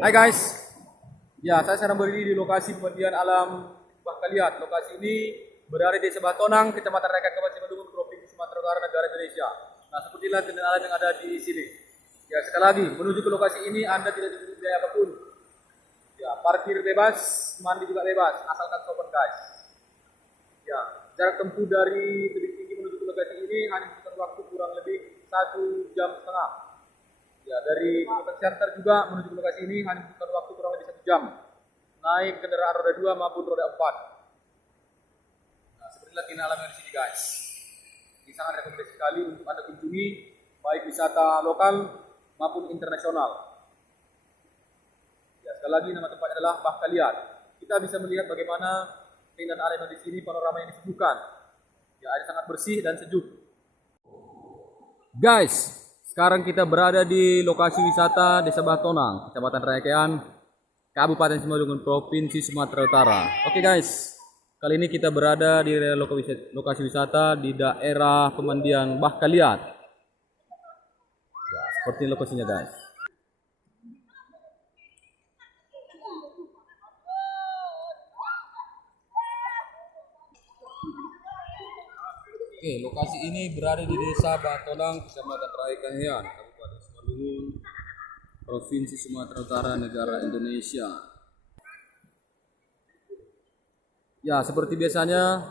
Hai guys, ya saya sedang berdiri di lokasi pemandian alam Bah Kaliat. Lokasi ini berada di Desa Batonang, Kecamatan Reka, Kabupaten Simalungun, Provinsi Sumatera Utara, negara Indonesia. Nah, sepertilah kendaraan alam yang ada di sini. Ya, sekali lagi menuju ke lokasi ini Anda tidak dipungut biaya apapun. Ya, parkir bebas, mandi juga bebas, asalkan sopan guys. Ya, jarak tempuh dari tebing tinggi menuju ke lokasi ini hanya membutuhkan waktu kurang lebih 1,5 jam. Ya, dari Kecamatan Siantar juga menuju ke lokasi ini hanya membutuhkan waktu kurang lebih 1 jam. Naik kendaraan roda 2 maupun roda 4. Nah, sepertilah keindahan alam yang di sini guys. Ini sangat rekomendasi sekali untuk Anda kunjungi, baik wisata lokal maupun internasional. Ya, sekali lagi nama tempatnya adalah Bah Kaliat. Kita bisa melihat bagaimana keindahan alam yang di sini, panorama yang disuguhkan. Ya, air sangat bersih dan sejuk. Guys, sekarang kita berada di lokasi wisata Desa Batonang, Kecamatan Rayakean, Kabupaten Simalungun, Provinsi Sumatera Utara. Oke guys, kali ini kita berada di lokasi wisata di daerah pemandian Bah Kaliat. Ya, seperti lokasinya guys. Oke, lokasi ini berada di Desa Batonang, Kecamatan Rayakean, Kabupaten Simalungun, Provinsi Sumatera Utara, negara Indonesia. Ya, seperti biasanya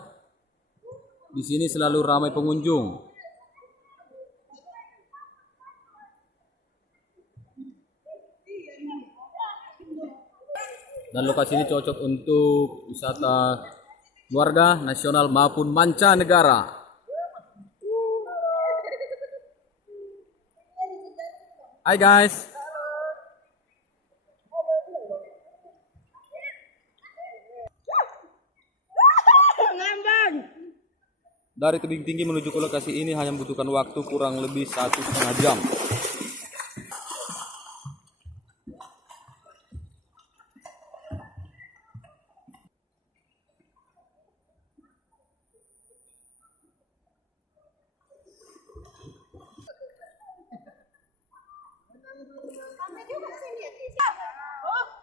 di sini selalu ramai pengunjung. Dan lokasi ini cocok untuk wisata keluarga, nasional maupun mancanegara. Hai guys. Dari tebing tinggi menuju ke lokasi ini hanya membutuhkan waktu kurang lebih 1,5 jam.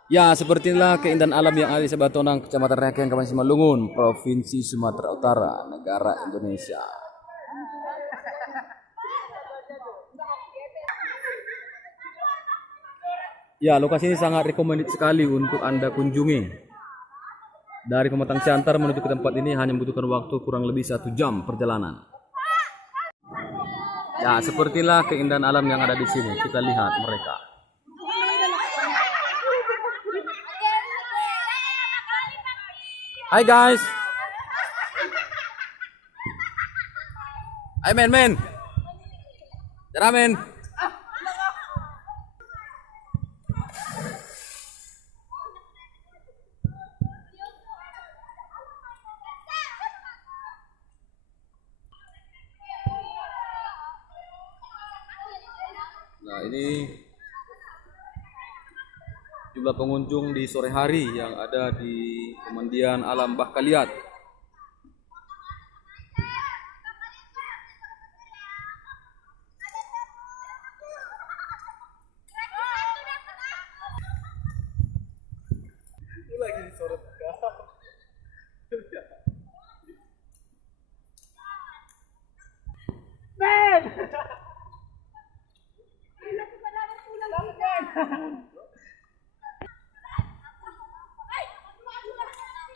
Ya, sepertilah keindahan alam yang ada di Desa Batonang, Kecamatan Rayakean, Kabupaten Simalungun, Provinsi Sumatera Utara, negara Indonesia. Ya, lokasi ini sangat recommended sekali untuk Anda kunjungi. Dari Pematang Siantar menuju ke tempat ini hanya membutuhkan waktu kurang lebih 1 jam perjalanan. Ya, sepertilah keindahan alam yang ada di sini. Kita lihat mereka. Hai guys. Hai men. Cara men. Nah, ini jumlah pengunjung di sore hari yang ada di pemandian alam Bah Kaliat. Lagi disorot. Ben.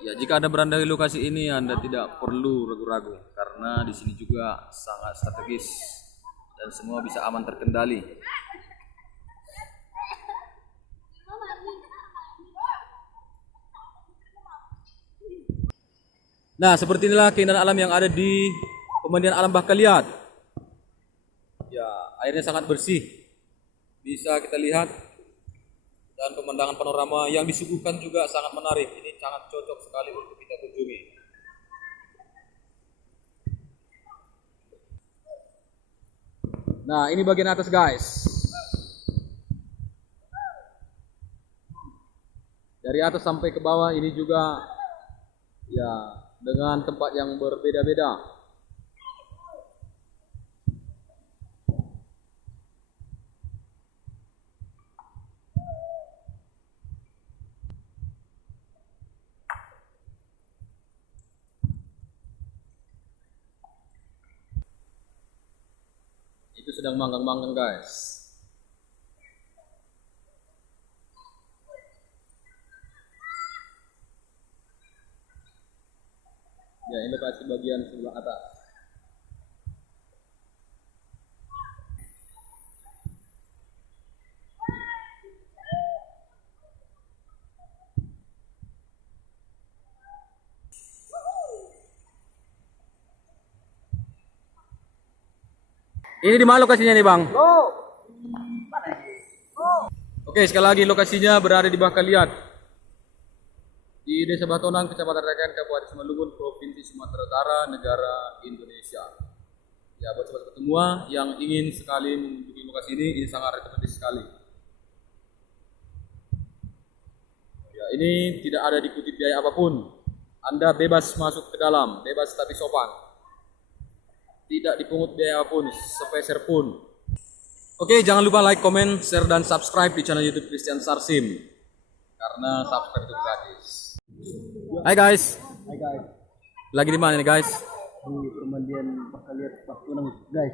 Ya, jika Anda berada di lokasi ini, Anda tidak perlu ragu-ragu karena di sini juga sangat strategis dan semua bisa aman terkendali. Nah, seperti inilah keindahan alam yang ada di pemandian alam Bah Kaliat. Ya, airnya sangat bersih. Bisa kita lihat. Dan pemandangan panorama yang disuguhkan juga sangat menarik. Ini sangat cocok sekali untuk kita kunjungi. Nah, ini bagian atas guys. Dari atas sampai ke bawah ini juga ya dengan tempat yang berbeda-beda. Itu sedang manggang-manggang guys. Ya, ini lokasi bagian sebelah atas. Ini di mana lokasinya nih Bang? Oke, sekali lagi lokasinya berada di Bawah Lihat. Di Desa Batonang, Kecamatan Reken, Kabupaten Simalungun, Provinsi Sumatera Utara, negara Indonesia. Ya, buat sobat semua yang ingin sekali mengunjungi lokasi ini sangat rekomendasi sekali. Ya, ini tidak ada dikutip biaya apapun. Anda bebas masuk ke dalam, bebas tapi sopan. Tidak dipungut biaya apapun, sepeser pun. Oke, jangan lupa like, comment, share, dan subscribe di channel YouTube Christian Sarsim. Karena subscribe itu gratis. Hai guys. Hai guys, Lagi di mana nih guys? di pemandian Bawah Lihat Batonang guys.